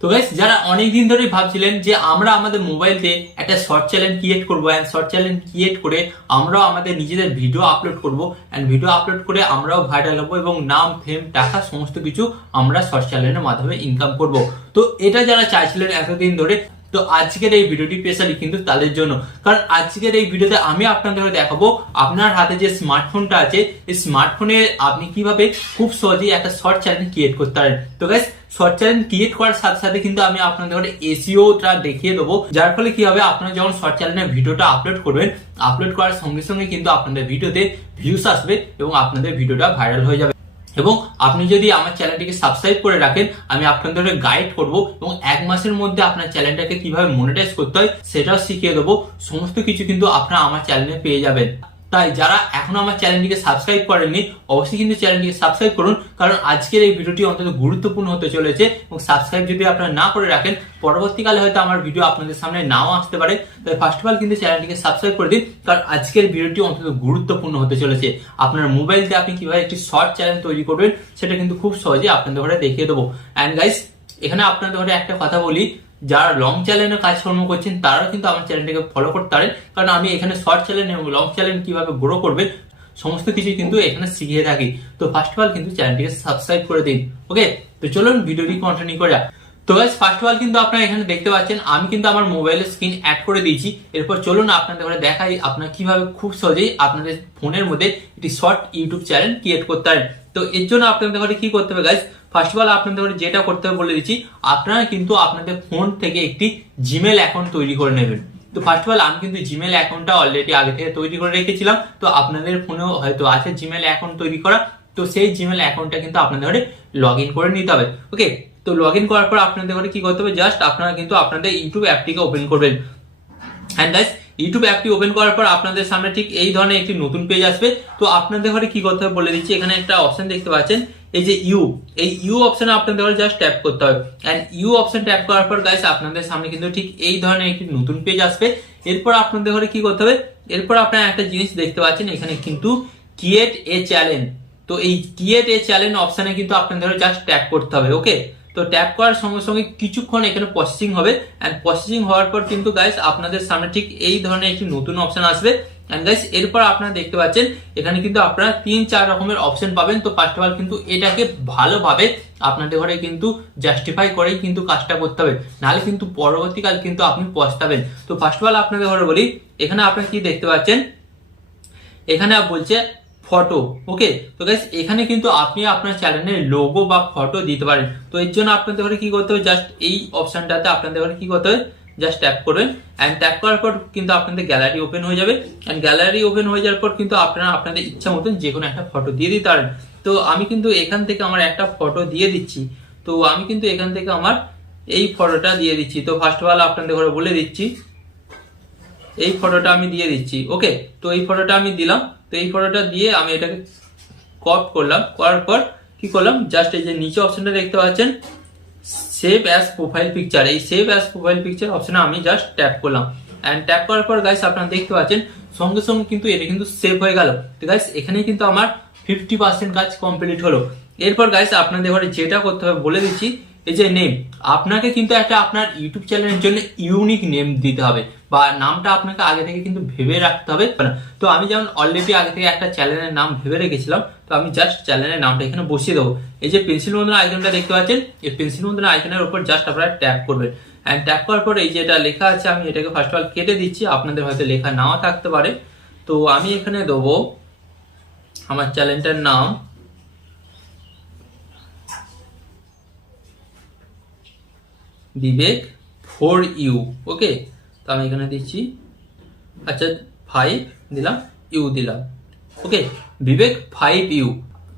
তো গাইস, যারা অনেক দিন ধরে ভাবছিলেন যে আমরা আমাদের মোবাইলতে একটা শর্ট চ্যানেল ক্রিয়েট করবো এন্ড শর্ট চ্যানেল ক্রিয়েট করে আমরাও আমাদের নিজেদের ভিডিও আপলোড করব এন্ড ভিডিও আপলোড করে আমরাও ভাইরাল হবো এবং নাম ফেম টাকা সমস্ত কিছু আমরা শর্ট চ্যানেলের মাধ্যমে ইনকাম করব। তো এটা যারা চাইছিলেন এতদিন ধরে, তো আজকের এই ভিডিওটি স্পেশালি কিন্তু তাদের জন্য, কারণ আজকের এই ভিডিওতে আমি আপনাদের দেখাবো আপনার হাতে যে স্মার্টফোনটা আছে এই স্মার্টফোনে আপনি কিভাবে খুব সহজেই একটা শর্ট চ্যানেল ক্রিয়েট করতে পারেন। তো গাইস, শর্ট চ্যানেল ক্রিয়েট করার সাথে সাথে কিন্তু আমি আপনাদের এসইওটা দেখিয়ে দেবো, যার ফলে কি হবে, আপনারা যখন শর্ট চ্যানেলের ভিডিওটা আপলোড করবেন, আপলোড করার সঙ্গে সঙ্গে কিন্তু আপনাদের ভিডিওতে ভিউস আসবে এবং আপনাদের ভিডিওটা ভাইরাল হয়ে যাবে। এবং আপনি যদি আমার চ্যানেলটিকে সাবস্ক্রাইব করে রাখেন, আমি আপনাদের গাইড করব এবং 1 মাসের মধ্যে আপনার চ্যানেলটাকে কিভাবে মনিটাইজ করতে হয় সেটাও শিখিয়ে দেবো। সমস্ত কিছু কিন্তু আপনারা আমার চ্যানেলে পেয়ে যাবেন। তাই যারা এখনো আমার চ্যানেলটিকে সাবস্ক্রাইব করেননি, অবশ্যই কিন্তু চ্যানেলটিকে সাবস্ক্রাইব করুন, কারণ আজকের এই ভিডিওটি অন্তত গুরুত্বপূর্ণ হতে চলেছে। এবং সাবস্ক্রাইব যদি আপনারা না করে রাখেন, পরবর্তীকালে হয়তো আমার ভিডিও আপনাদের সামনে নাও আসতে পারে। তাই ফার্স্ট অফ অল কিন্তু চ্যানেলটিকে সাবস্ক্রাইব করে দিন, কারণ আজকের ভিডিওটি অন্তত গুরুত্বপূর্ণ হতে চলেছে। আপনার মোবাইল দিয়ে আপনি কিভাবে একটি শর্ট চ্যানেল তৈরি করবেন সেটা কিন্তু খুব সহজে আপনাদের ঘরে দেখিয়ে দেবো। অ্যান্ড গাইস, এখানে আপনাদের ঘরে একটা কথা বলি, যারা লং চ্যানেলে কাজকর্ম করছেন তারাও কিন্তু আমার চ্যানেলটাকে ফলো করতে পারেন, কারণ আমি এখানে শর্ট চ্যানেল এবং লং চ্যানেল কিভাবে গ্রো করবেন সমস্ত কিছু কিন্তু এখানে শিখিয়ে থাকি। তো ফার্স্ট অফ অল কিন্তু চ্যানেলটিকে সাবস্ক্রাইব করে দিন। ওকে, তো চলুন ভিডিওটি কন্টিনিউ করা যাক। তো গাইস, ফার্স্ট অফ অল কিন্তু আপনারা এখানে দেখতে পাচ্ছেন আমি কিন্তু আমার মোবাইলের স্ক্রিন অ্যাড করে দিয়েছি। এরপর চলুন আপনাদের ঘরে দেখাই আপনারা কিভাবে খুব সহজেই আপনাদের ফোনের মধ্যে একটি শর্ট ইউটিউব চ্যানেল ক্রিয়েট করতে পারেন। তো এর জন্য আপনাদের ঘরে কি করতে হবে গাইস, ফার্স্ট অফ অল আপনাদের ঘরে যেটা করতে হবে বলে দিচ্ছি, আপনারা কিন্তু আপনাদের ফোন থেকে একটি জিমেল অ্যাকাউন্ট তৈরি করে নেবেন। তো ফার্স্ট অফ অল আমি কিন্তু জিমেল অ্যাকাউন্টটা অলরেডি আগে থেকে তৈরি করে রেখেছিলাম। তো আপনাদের ফোনেও হয়তো আছে জিমেল অ্যাকাউন্ট তৈরি করা। তো সেই জিমেল অ্যাকাউন্টটা কিন্তু আপনাদের ঘরে লগ ইন করে নিতে হবে। ওকে, তো লগ ইন করার পর আপনাদের ঘরে কি করতে হবে, জাস্ট আপনারা কিন্তু আপনাদের ইউটিউব অ্যাপটিকে ওপেন করবেন। এন্ড গাইস, ইউটিউব অ্যাপটি ওপেন করার পর আপনাদের সামনে ঠিক এই ধরনের একটি নতুন পেজ আসবে। তো আপনাদের ঘরে কি করতে হবে বলে দিচ্ছি, এখানে একটা অপশন দেখতে পাচ্ছেন, এই যে এই ইউ অপশনে আপনাদের ঘরে জাস্ট ট্যাপ করতে হবে। এন্ড ইউ অপশন ট্যাপ করার পর গাইস আপনাদের সামনে কিন্তু ঠিক এই ধরনের একটি নতুন পেজ আসবে। এরপর আপনাদের ঘরে কি করতে হবে, এরপর আপনারা একটা জিনিস দেখতে পাচ্ছেন, এখানে কিন্তু ক্রিয়েট এ চ্যানেল। তো এই ক্রিয়েট এ চ্যানেল অপশনে কিন্তু আপনাদের ঘরে জাস্ট ট্যাপ করতে হবে। ওকে, তো ট্যাপ করার সঙ্গে সঙ্গে কিছুক্ষণ এখানে প্রসেসিং হবে। এন্ড প্রসেসিং হওয়ার পর কিন্তু গাইস আপনাদের সামনে ঠিক এই ধরনের একটি নতুন অপশন আসবে। এন্ড গাইস, এরপর আপনারা দেখতে পাচ্ছেন এখানে কিন্তু আপনারা 3-4 রকমের অপশন পাবেন। তো ফার্স্ট অফ অল কিন্তু এটাকে ভালোভাবে আপনাদের ঘরে কিন্তু জাস্টিফাই করেই কিন্তু কাজটা করতে হবে, নাহলে কিন্তু পরবর্তীকাল কিন্তু আপনি পস্তাবেন। তো ফার্স্ট অফ অল আপনাদের ঘরে বলি, এখানে আপনারা কি দেখতে পাচ্ছেন, এখানে বলছে ফটো। ওকে, তো গাইস এখানে কিন্তু আপনি আপনার চ্যানেলের লোগো বা ফটো দিতে পারেন। তো এর জন্য আপনাদের ঘরে কি করতে হবে, জাস্ট এই অপশনটাতে আপনাদের ঘরে কি করতে হবে, জাস্ট ট্যাপ করবেন। এন্ড ট্যাপ করার পর কিন্তু আপনাদের গ্যালারি ওপেন হয়ে যাবে। এন্ড গ্যালারি ওপেন হয়ে যাওয়ার পর কিন্তু আপনারা আপনাদের ইচ্ছা মতন যে কোনো একটা ফটো দিয়ে দিতে পারেন। তো আমি কিন্তু এখান থেকে আমার একটা ফটো দিয়ে দিচ্ছি। তো আমি কিন্তু এখান থেকে আমার এই ফটোটা দিয়ে দিচ্ছি। তো ফার্স্ট অফ অল আপনাদের ঘরে বলে দিচ্ছি, এই ফটোটা আমি দিয়ে দিচ্ছি। ওকে, তো এই ফটোটা আমি দিলাম। তো এই ফটোটা দিয়ে আমি এটাকে কপি করলাম, করার পর কি করলাম, জাস্ট এই যে নিচে অপশনটা দেখতে পাচ্ছেন সেভ অ্যাজ প্রোফাইল পিকচার, এই সেভ অ্যাজ প্রোফাইল পিকচার অপশনে আমি জাস্ট ট্যাপ করলাম। এন্ড ট্যাপ করার পর গাইস আপনারা দেখতে পাচ্ছেন সঙ্গে সঙ্গে কিন্তু এটা কিন্তু সেভ হয়ে গেল। তো গাইস এখানে কিন্তু আমার 50% কাজ কমপ্লিট হলো। এরপর গাইস আপনাদের ঘরে যেটা করতে হবে বলে দিচ্ছি, এই যে নেম, আপনাকে কিন্তু একটা আপনার ইউটিউব চ্যানেলের জন্য ইউনিক নেম দিতে হবে, বা নামটা আপনাকে আগে থেকে কিন্তু ভেবে রাখতে হবে। তো আমি যেমন অলরেডি আগে থেকে একটা চ্যানেলের নাম ভেবে রেখেছিলাম, তো আমি জাস্ট চ্যানেলের নামটা এখানে বসিয়ে দেবো। এই যে পেন্সিল বন্ধন আইকনটা দেখতে পাচ্ছেন, এই পেন্সিল বন্ধন আইকনের উপর জাস্ট আপনারা ট্যাপ করবেন। এন্ড ট্যাপ করার পর এই যেটা লেখা আছে আমি এটাকে ফার্স্ট অফ অল কেটে দিচ্ছি, আপনাদের হয়তো লেখা নাও থাকতে পারে। তো আমি এখানে দেবো আমার চ্যানেলটার নাম বিবেক ফর ইউ। ওকে, তো আমি এখানে দিচ্ছি, আচ্ছা 5 দিলাম, ইউ দিলাম। ওকে, বিবেক 5 ইউ।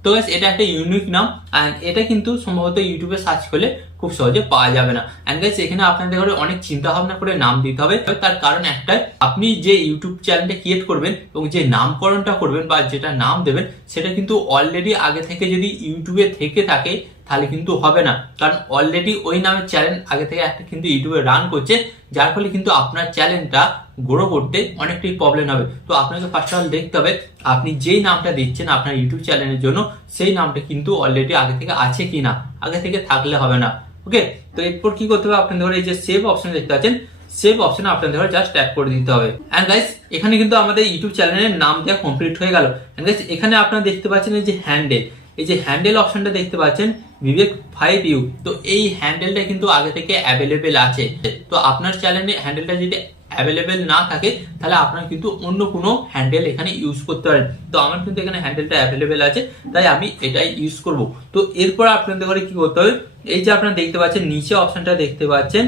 তো এটা একটা ইউনিক নাম। এন্ড এটা কিন্তু সম্ভবত ইউটিউবে সার্চ করলে খুব সহজে পাওয়া যাবে না। এন্ড গাইস এখানে আপনাদের ঘরে অনেক চিন্তা ভাবনা করে নাম দিতে হবে। তার কারণ একটাই, আপনি যে ইউটিউব চ্যানেলটা ক্রিয়েট করবেন এবং যে নামকরণটা করবেন বা যেটা নাম দেবেন সেটা কিন্তু অলরেডি আগে থেকে যদি ইউটিউবে থেকে থাকে তাহলে কিন্তু হবে না, কারণ অলরেডি ওই নামের চ্যানেল আগে থেকে একটা কিন্তু ইউটিউবে রান করছে, যার ফলে কিন্তু আপনার চ্যানেলটা গ্রো করতে অনেকটাই প্রবলেম হবে। তো আপনাকে ফার্স্ট অফ অল দেখতে হবে আপনি যেই নামটা দিচ্ছেন আপনার ইউটিউব চ্যানেলের জন্য সেই নামটা কিন্তু অলরেডি আগে থেকে আছে কিনা, আগে থেকে থাকলে হবে না। ওকে, তো এরপর কি করতে হবে, আপনাদের ঘরে এই যে সেভ অপশন দেখতে পাচ্ছেন, সেভ অপশনে আপনাদের ঘরে জাস্ট ট্যাপ করে দিতে হবে। এন্ড গাইস এখানে কিন্তু আমাদের ইউটিউব চ্যানেলের নাম দেওয়া কমপ্লিট হয়ে গেল। এন্ড গাইস এখানে আপনারা দেখতে পাচ্ছেন এই যে হ্যান্ডেল, এই যে হ্যান্ডেল অপশনটা দেখতে পাচ্ছেন বিবেক 5U, তো এই হ্যান্ডেলটা কিন্তু আগে থেকে অ্যাভেলেবেল আছে। তো আপনার চ্যানেলে হ্যান্ডেলটা যদি অ্যাভেলেবেল না থাকে তাহলে আপনার কিন্তু অন্য কোনো হ্যান্ডেল এখানে ইউজ করতে পারেন। তো আমার কিন্তু এখানে হ্যান্ডেলটা অ্যাভেলেবেল আছে, তাই আমি এটাই ইউজ করব। তো এরপর আপনাদের ঘরে কি করতে হবে, এই যে আপনারা দেখতে পাচ্ছেন নিচে অপশনটা দেখতে পাচ্ছেন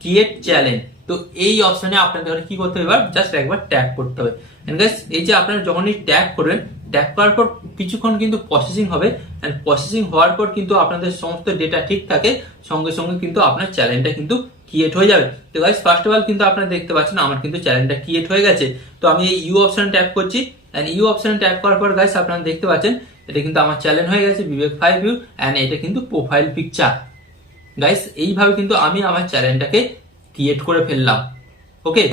ক্রিয়েট চ্যালেঞ্জ, তো এই অপশনে আপনাদের ঘরে কি করতে হবে, এবার জাস্ট একবার ট্যাপ করতে হবে। এন্ড গাইস এই যে আপনারা যখনই ট্যাপ করবেন, ট্যাপ করার পর কিছুক্ষণ কিন্তু প্রসেসিং হবে। এন্ড প্রসেসিং হওয়ার পর কিন্তু আপনাদের সমস্ত ডেটা ঠিক থাকে, সঙ্গে সঙ্গে কিন্তু আপনার চ্যানেলটা কিন্তু ক্রিয়েট হয়ে যাবে। তো গাইস ফার্স্ট অফ অল কিন্তু আপনারা দেখতে পাচ্ছেন আমার কিন্তু চ্যানেলটা ক্রিয়েট হয়ে গেছে। তো আমি এই ইউ অপশন ট্যাপ করছি, এন্ড ইউ অপশন ট্যাপ করার পর গাইস আপনারা দেখতে পাচ্ছেন এটা কিন্তু আমার চ্যানেল হয়ে গেছে বিবেক 5U, এন্ড এটা কিন্তু প্রোফাইল পিকচার। গাইস এইভাবে কিন্তু আমি আমার চ্যানেলটাকে ক্রিয়েট করে ফেললাম। ওকে,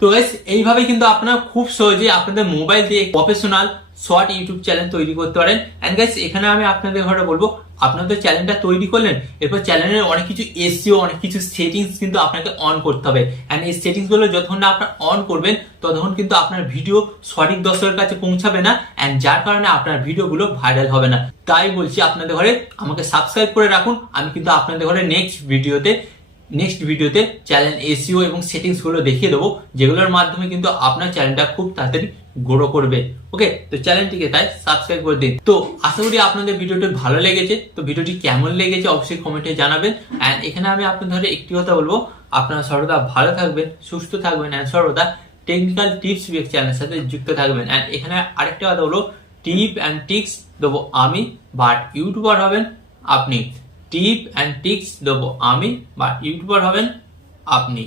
তো গাইস এইভাবে কিন্তু আপনারা খুব সহজে আপনাদের মোবাইল দিয়ে প্রফেশনাল শর্ট ইউটিউব চ্যানেল তৈরি করতে পারেন। এন্ড গাইস এখানে আমি আপনাদের ঘরে বলবো, আপনাদের চ্যানেলটা তৈরি করলেন, এরপর চ্যানেলের অনেক কিছু এসইও, অনেক কিছু সেটিংস কিন্তু আপনাকে অন করতে হবে। এন্ড এই সেটিংস গুলো যতক্ষণ না আপনার অন করবেন ততক্ষণ কিন্তু আপনার ভিডিও সঠিক দর্শকের কাছে পৌঁছাবে না, এন্ড যার কারণে আপনার ভিডিওগুলো ভাইরাল হবে না। তাই বলছি আপনাদের ঘরে আমাকে সাবস্ক্রাইব করে রাখুন, আমি কিন্তু আপনাদের ঘরে নেক্সট ভিডিওতে চ্যানেল এসইও এবং সেটিংস গুলো দেখিয়ে দেবো, যেগুলোর মাধ্যমে কিন্তু আপনার চ্যানেলটা খুব তাড়াতাড়ি গ্রো করবে। ওকে, তো চ্যানেলটিকে তাই সাবস্ক্রাইব করে দিন। তো আশা করি আপনাদের ভিডিওটি ভালো লেগেছে। তো ভিডিওটি কেমন লেগেছে অবশ্যই কমেন্টে জানাবেন। এন্ড এখানে আমি আপনাদের একটি কথা বলবো, আপনারা সর্বদা ভালো থাকবেন, সুস্থ থাকবেন, এন্ড সর্বদা টেকনিক্যাল টিপস বিবেক চ্যানেলের সাথে যুক্ত থাকবেন। এন্ড এখানে আরেকটা কথা বলবো, টিপ অ্যান্ড টিক্স দেবো আমি, বাট ইউটিউবার হবেন আপনি। টিপ অ্যান্ড টিক্স দেবো আমি, বাট ইউটিউবার হবেন আপনি।